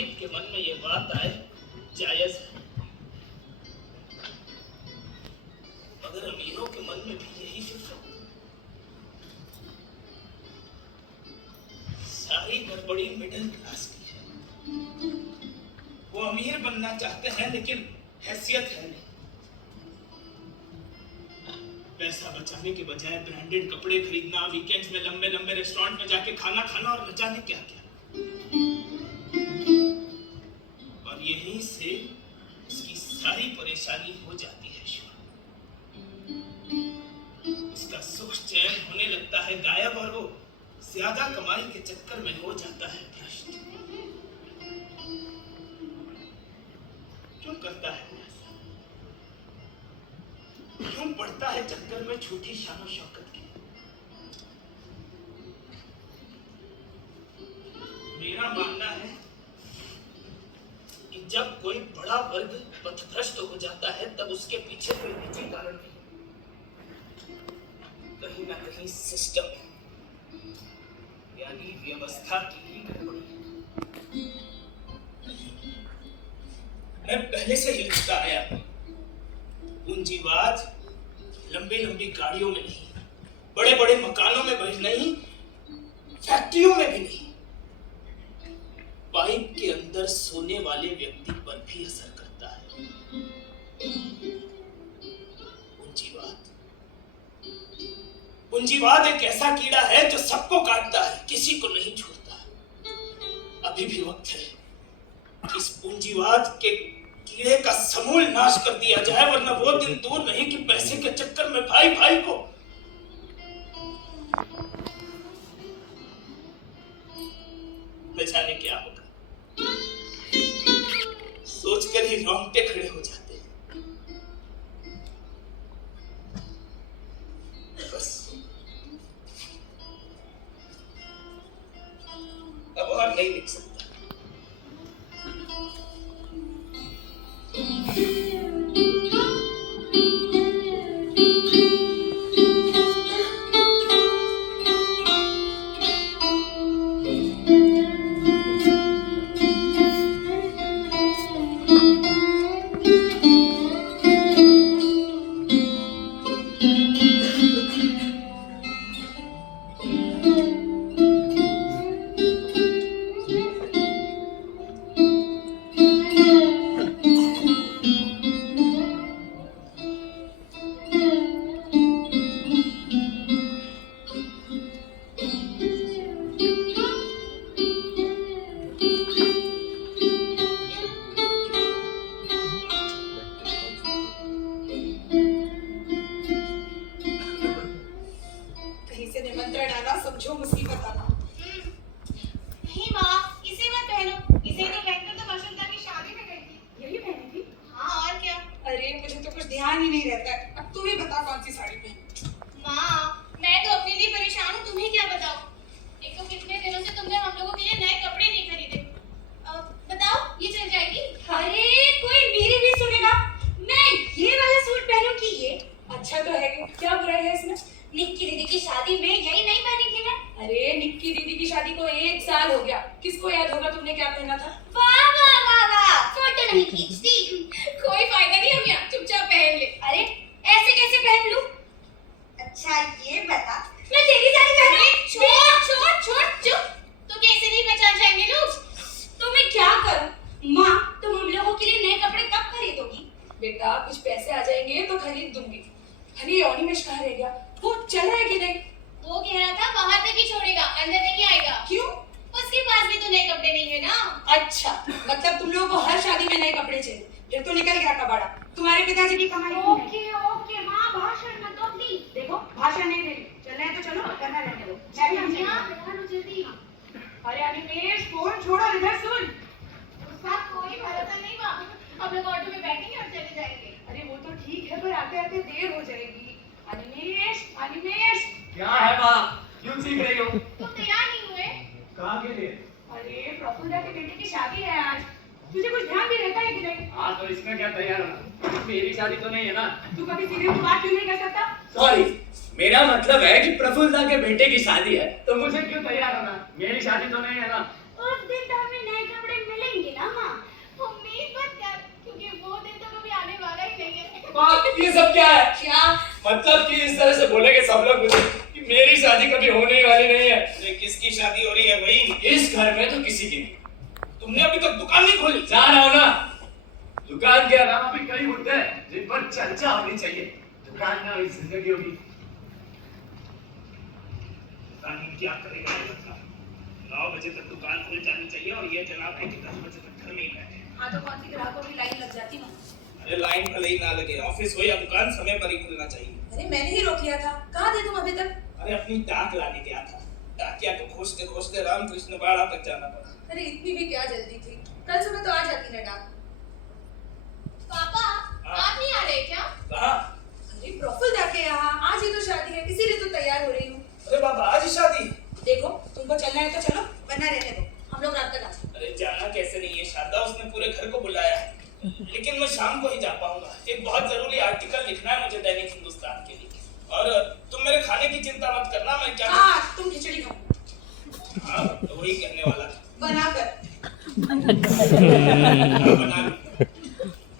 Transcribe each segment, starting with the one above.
गरीब के मन में ये बात आए जायज है, मगर अमीरों के मन में भी यही फिक्र। सारी गड़बड़ी मिडिल क्लास की है। वो अमीर बनना चाहते हैं लेकिन हैसियत है नहीं। पैसा बचाने के बजाय ब्रांडेड कपड़े खरीदना, वीकेंड्स में लंबे लंबे रेस्टोरेंट में जाके खाना खाना और न जाने क्या क्या। और यहीं से उसकी सारी परेशानी हो जाती है शुरू। उसका सुख चैन होने लगता है गायब और वो ज्यादा कमाई के चक्कर में हो जाता है भ्रष्ट। क्यों करता है ऐसा? क्यों पड़ता है चक्कर में झूठी शान शौकत की? मेरा मानना है कि जब कोई बड़ा वर्ग पथभ्रष्ट हो जाता है तब उसके पीछे कोई निजी कारण नहीं, कहीं ना कहीं सिस्टम यानी व्यवस्था की ही गड़बड़ी है। मैं पहले से ही लिखता आया, पूंजीवाद लंबी लंबी गाड़ियों में नहीं, बड़े बड़े मकानों में भी नहीं, फैक्ट्रियों में भी नहीं, पाइप के अंदर सोने वाले व्यक्ति पर भी असर करता है। पूंजीवाद एक ऐसा कीड़ा है जो सबको काटता है, किसी को नहीं छोड़ता। अभी भी वक्त है इस पूंजीवाद के कीड़े का समूल नाश कर दिया जाए, वरना वो दिन दूर नहीं कि पैसे के चक्कर में भाई भाई को न जाने क्या होगा, सोचकर ही रोंगटे खड़े हो जाते हैं। बस अब और नहीं लिख सकता। ध्यान ही नहीं रहता है। अब तुम ही बताओ कौन सी साड़ी पहनूं। माँ, मैं तो अपने लिए परेशान हूँ, तुम्हें क्या बताओ। एक तो कितने दिनों से तुमने हम लोगों के लिए नए कपड़े नहीं खरीदे। बताओ, ये चल जाएगी? अरे कोई मेरी भी सुनेगा। मैं ये वाला सूट पहनूं कि ये? अच्छा तो है, क्या बुराई है इसमें? निक्की दीदी की शादी में यही नहीं पहनी थी मैं। अरे निक्की दीदी की शादी को 1 साल हो गया, किसको याद होगा तुमने क्या पहना था? वाह वाह वाह वाह, फोटो नहीं खींचती। कोई फायदा नहीं हो गया, चुपचाप पहन ले। अरे ऐसे कैसे पहन लूं? अच्छा ये बता, मैं तेरी साड़ी पहनूं? छोड़ छोड़ छोड़, चुप। तो कैसे नहीं पहचान जाएंगे लोग? तो मैं क्या करूं? माँ, तुम हम लोगों के लिए नए कपड़े कब खरीदोगी? बेटा कुछ पैसे आ जाएंगे तो खरीद दूंगी। अरे अनिमेश कहाँ रह गया? वो चला है कि नहीं? वो कह रहा था बाहर तक ही छोड़ेगा, अंदर नहीं आएगा। क्यों? उसके पास भी तो नए कपड़े नहीं है ना। अच्छा, मतलब तुम लोगों को हर शादी में नए कपड़े चाहिए। फिर तो निकल गया कबाड़ा। तुम्हारे पिताजी की कमाई ओके ओके माँ, भाषण मत दो प्लीज। देखो भाषण नहीं दे रही, चलना है तो चलो, वरना रहने दो। जल्दी। अरे अनिमेश फोन छोड़ो, इधर सुन। उसका कोई भरोसा नहीं माँ, हम लोग ऑटो में बैठेंगे और चले जाएंगे। अरे वो तो ठीक है, पर आते आते देर हो जाएगी। अनिमेश अनिमेश। क्या है माँ, क्यों सीख रही हो? तुम तैयार नहीं हुए? कहाँ के लिए? अरे प्रफुल्ला के बेटे की शादी है आज, तुझे कुछ ध्यान भी रहता है कि नहीं? हाँ तो इसमें क्या तैयार होना, मेरी शादी तो नहीं है ना। तू कभी सीधे मुंह बात क्यों नहीं कर सकता? सॉरी, मेरा मतलब है कि प्रफुल्ला के बेटे की शादी है तो मुझे क्यों तैयार होना, मेरी शादी तो नहीं है ना। उस दिन तो हमें नए कपड़े मिलेंगे ना माँ, उम्मीद मत कर, क्योंकि वो दिन तो कभी आने वाला ही नहीं है। माँ ये सब क्या है? क्या? मतलब कि इस तरह से बोलेंगे सब लोग मुझे कि मेरी शादी कभी होने ही वाली नहीं है। अरे किसकी शादी हो रही है भाई? इस घर में तो किसी की नहीं। तुमने अभी तक दुकान नहीं खोली? जा रहा हूँ ना। दुकान के अलावा भी कई मुद्दे हैं जिन पर चर्चा होनी चाहिए। दुकान ना हुई जिंदगी होगी। दुकान क्या करेगा ये बता? 9 बजे तक दुकान खुल जानी चाहिए और ये जनाब है कि 10 बजे तक घर में ही बैठे। हाँ तो कौन सी ग्राहकों की लाइन लग जाती ना। अरे लाइन भले ही ना लगे, ऑफिस हो या दुकान समय पर ही खुलना चाहिए। अरे मैंने ही रोक लिया था, कहाँ थे तुम अभी तक? अरे अपनी डाक लाने गया था, डाकिया को खोजते खोजते रामकृष्ण बाड़ा तक जाना पड़ा। अरे इतनी भी क्या जल्दी थी, कल सुबह तो आ जाती ना डाक। पापा, आप नहीं आ रहे क्या? कहाँ? अरे प्रफुल्ल जाके यहाँ, आज ही तो शादी है, इसीलिए तो तैयार हो रही हूँ। अरे बाबा आज ही शादी? देखो तुमको चलना है तो चलो, वरना रहने दो, हम लोग रात तक आ जाएंगे। अरे जाना कैसे नहीं है शारदा, उसने पूरे घर को बुलाया है। लेकिन मैं शाम को ही जा पाऊंगा, एक बहुत जरूरी आर्टिकल लिखना है मुझे दैनिक हिंदुस्तान के लिए। और तुम मेरे खाने की चिंता मत करना, मैं क्या हाँ तुम खिचड़ी खाओ। हाँ तो वही करने वाला था। बनाकर। हाँ, बना लूं।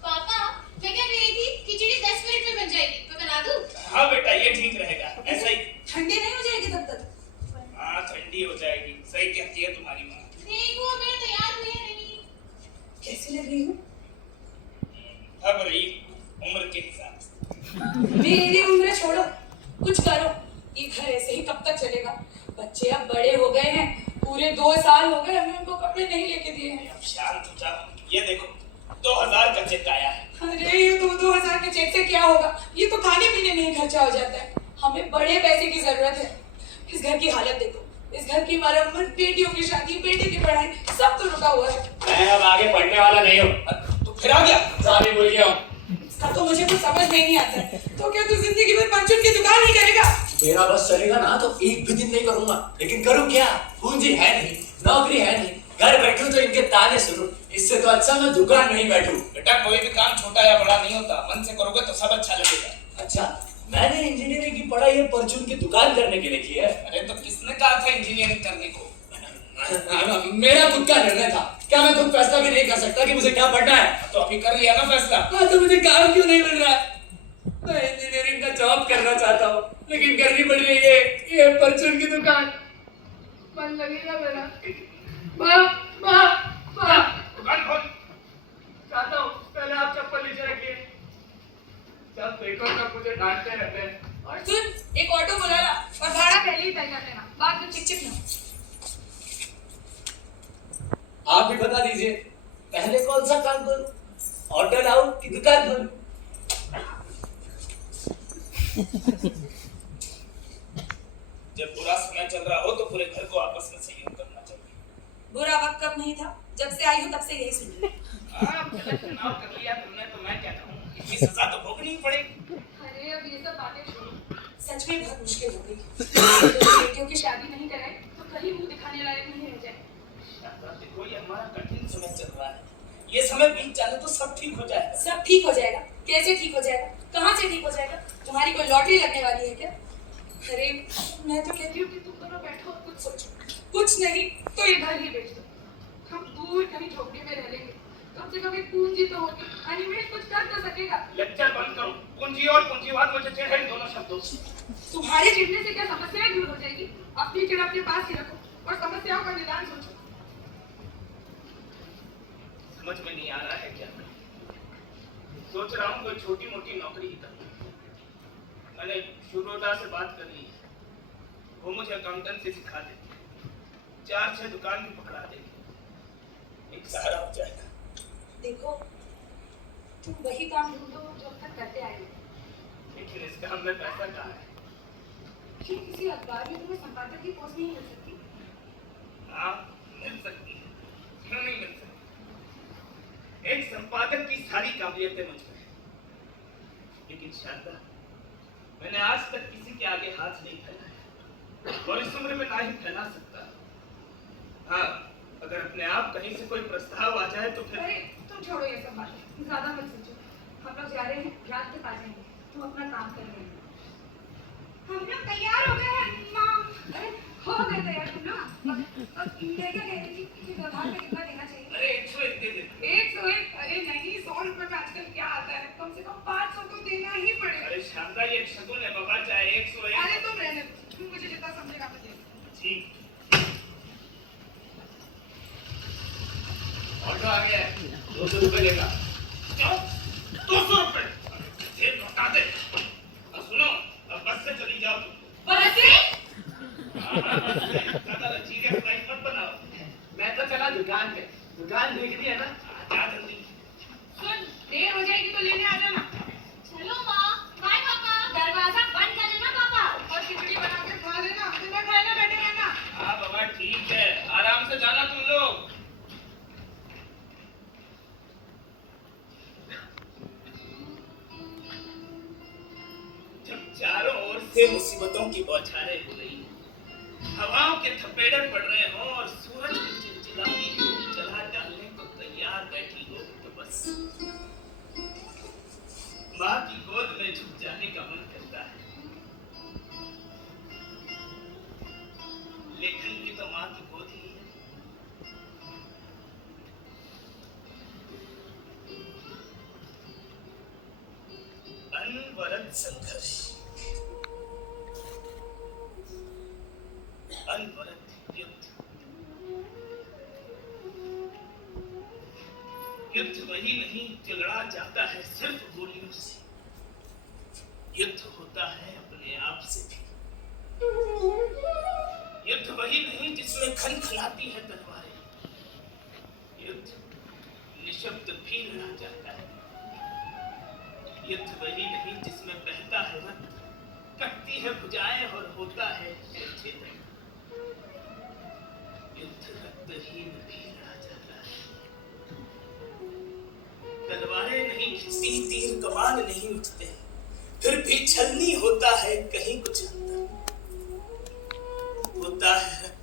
पापा, मैं क्या कह रही थी, खिचड़ी 10 मिनट में बन जाएगी, मैं बना दूं? हाँ बेटा ये ठीक रहेगा, ऐसा ही। ठंडी नहीं हो जाएगी तब तक? हाँ ठंडी हो जाएगी, सही कहती है तुम्हारी माँ। देखो मैं तैयार हुई नहीं। कैसी लग रही हूँ? अब रही उम्र के हिसाब से। मेरी उम्र छोड़ो, कुछ करो। ये घर ऐसे ही कब तक चलेगा? बच्चे अब बड़े हो गए हैं, पूरे 2 साल हो गए हमने उनको कपड़े नहीं लेके दिए हैं। अब शांत हो जाओ, ये देखो 2000 का चेक आया है। अरे ये 2-2 हजार के चेक से क्या होगा? ये तो खाने पीने में ही खर्चा हो जाता है। हमें बड़े पैसे की जरूरत है। इस घर की हालत देखो, इस घर की मरम्मत, बेटियों की शादी, बेटे की पढ़ाई, सब तो रुका हुआ है। मैं अब आगे पढ़ने वाला नहीं हूँ। तो फिर आ गया? सारी भूल गया हूँ। इसका तो मुझे कुछ समझ में नहीं आता है। तो क्या तू जिंदगी भर परचून की दुकान ही करेगा? मेरा बस चलेगा ना तो एक भी दिन नहीं करूंगा, लेकिन करूँ क्या? पूंजी है नहीं, नौकरी है नहीं, घर बैठूं तो इनके ताने सुनूं। इससे तो अच्छा मैं दुकान में ही बैठूं। बेटा कोई भी काम छोटा या बड़ा नहीं होता, मन से करोगे तो सब अच्छा लगेगा। अच्छा, मैंने इंजीनियरिंग की पढ़ाई ये परचून की दुकान करने के लिए की है। अरे तो किसने कहा था इंजीनियरिंग करने को? मेरा खुद का निर्णय था। क्या मैं खुद फैसला भी नहीं कर सकता कि मुझे क्या पढ़ना है? तो अभी कर लिया ना फैसला। हाँ तो मुझे काम क्यों नहीं मिल रहा है? मैं इंजीनियरिंग का जॉब करना चाहता हूँ, लेकिन करनी पड़ रही है ये परचून की दुकान। मन लगेगा मेरा। माँ, माँ, माँ। दुकान खोल। चाहता हूँ, पहले आप चप्पल नीचे रखिए। जब देखो तब मुझे डांटते रहते हैं। और सुन, एक ऑटो बुला ला और भाड़ा पहले ही तय कर देना, बाद में चिक चिक ना। आप भी बता दीजिए, पहले कौन सा काम करूं? ऑर्डर लाऊं कि दुकान खोलूं? जब बुरा समय चल रहा हो तो पूरे घर को आपस में सहयोग करना चाहिए। बुरा वक्त कब नहीं था? जब से आई हूँ तब से यही सुन रही हूँ। हाँ गलत चुनाव कर लिया तुमने तो मैं क्या कहूँ, इसकी सजा तो भोगनी ही पड़ेगी। अरे अब ये सब बातें छोड़ो, सच में बहुत मुश्किल हो गई। बेटियों की शादी नहीं कराए तो कहीं मुंह दिखाने लायक नहीं रह जाए। देखो ये हमारा कठिन समय चल रहा है, ये समय बीत जाने तो सब ठीक हो जाएगा। सब ठीक हो जाएगा? कैसे ठीक हो जाएगा? कहाँ से ठीक हो जाएगा? तुम्हारी कोई लॉटरी लगने वाली है क्या? अरे मैं तो कहती हूँ कि तुम दोनों बैठो और कुछ सोचो। कुछ नहीं तो ये घर ही बेच दो, हम दूर कहीं झोपड़ी में रह लेंगे। कम से कम एक पूंजी तो होगी, अनिमेष कुछ कर तो सकेगा। लेक्चर बंद करो, पूंजी और पूंजीवाद मुझे चिढ़ है इन दोनों शब्दों से। तुम्हारे चिढ़ने से क्या समस्याएं दूर हो जाएगी? अपनी चिढ़ अपने पास ही रखो और समस्याओं का निदान सोचो। समझ में नहीं आ रहा है क्या? सोच रहा हूँ कोई छोटी मोटी नौकरी ही करूँ। मैंने शुरोदा से बात कर ली है, वो मुझे अकाउंटेंसी सिखा देती, 4-6 दुकान भी पकड़ा देगी, एक सहारा हो जाएगा। देखो तुम वही काम ढूंढो जो अब तक करते आए हो। लेकिन इस काम में पैसा कहाँ है? क्यों किसी अखबार में तुम्हें संपादक की पोस्ट नहीं मिल सकती? हाँ मिल सकती है, क्यों नहीं मिल सकती? एक संपादक की सारी काबिलियतें मुझ में है, लेकिन शारदा मैंने आज तक किसी के आगे हाथ नहीं फैलाया और इस उम्र में ना ही फैला सकता। हाँ अगर अपने आप कहीं से कोई प्रस्ताव आ जाए तो फिर। अरे तुम छोड़ो ये सब बातें, ज्यादा मत सोचो। हम लोग जा रहे हैं, रात तक आ जाएंगे, तुम अपना काम कर लेना। हम लोग तैयार हो गए हैं माँ। अरे हो गए तैयार तुम लोग। अब मैं क्या कह रही थी कि व्यवहार में कितना देना चाहिए? अरे 101 दे दे। 101? अरे नहीं, 100 रुपए में आजकल क्या आता है, कम से कम 500 तो देना ही पड़ेगा। अरे शांता, ये एक शगुन है बाबा, चाहे 101। अरे तुम रहने दो, मुझे जितना समझेगा मैं दे दूंगी। ठीक। ऑटो आ गया है, 200 रुपए लेगा। क्यों? 200 रुपए? ये लौटा दे। और सुनो, अब बस से चली जाओ तुम। बस से? ज्यादा लचीले फ्लाइट मत बनाओ। मैं तो चला दुकान पे, दुकान देखनी है ना। जा जल्दी। सुन, देर हो जाएगी तो लेने आ जाना। चलो माँ, बाय पापा। दरवाजा बंद कर लेना पापा, और खिचड़ी बना के खा लेना, बिना खाए ना बैठे रहना। हाँ बाबा ठीक है, आराम से जाना तुम लोग। जब चारों ओर से मुसीबतों की बौछारें हो रही, हवाओं के थपेड़े पड़ रहे हों और सूरज की चिलचिलाती धूप जला डालने को तैयार बैठी हो, तो बस माँ की गोद में झुक जाने का मन करता है। लेखन भी तो माँ की गोद ही है। अनवरत संघर्ष, अनवरत युद्ध। युद्ध वही नहीं जो लड़ा जाता है सिर्फ गोलियों से, युद्ध होता है अपने आप से भी। युद्ध वही नहीं जिसमें खनखनाती है तलवारें, युद्ध निशब्द भी लड़ा जाता है। युद्ध वही नहीं जिसमें बहता है रक्त, कटती है भुजाएं और होता है छेदन। युद्ध रक्तहीन भी लड़ा जाता है। तलवारें नहीं खिंचती, तीर कमान नहीं उठते, फिर भी छलनी होता है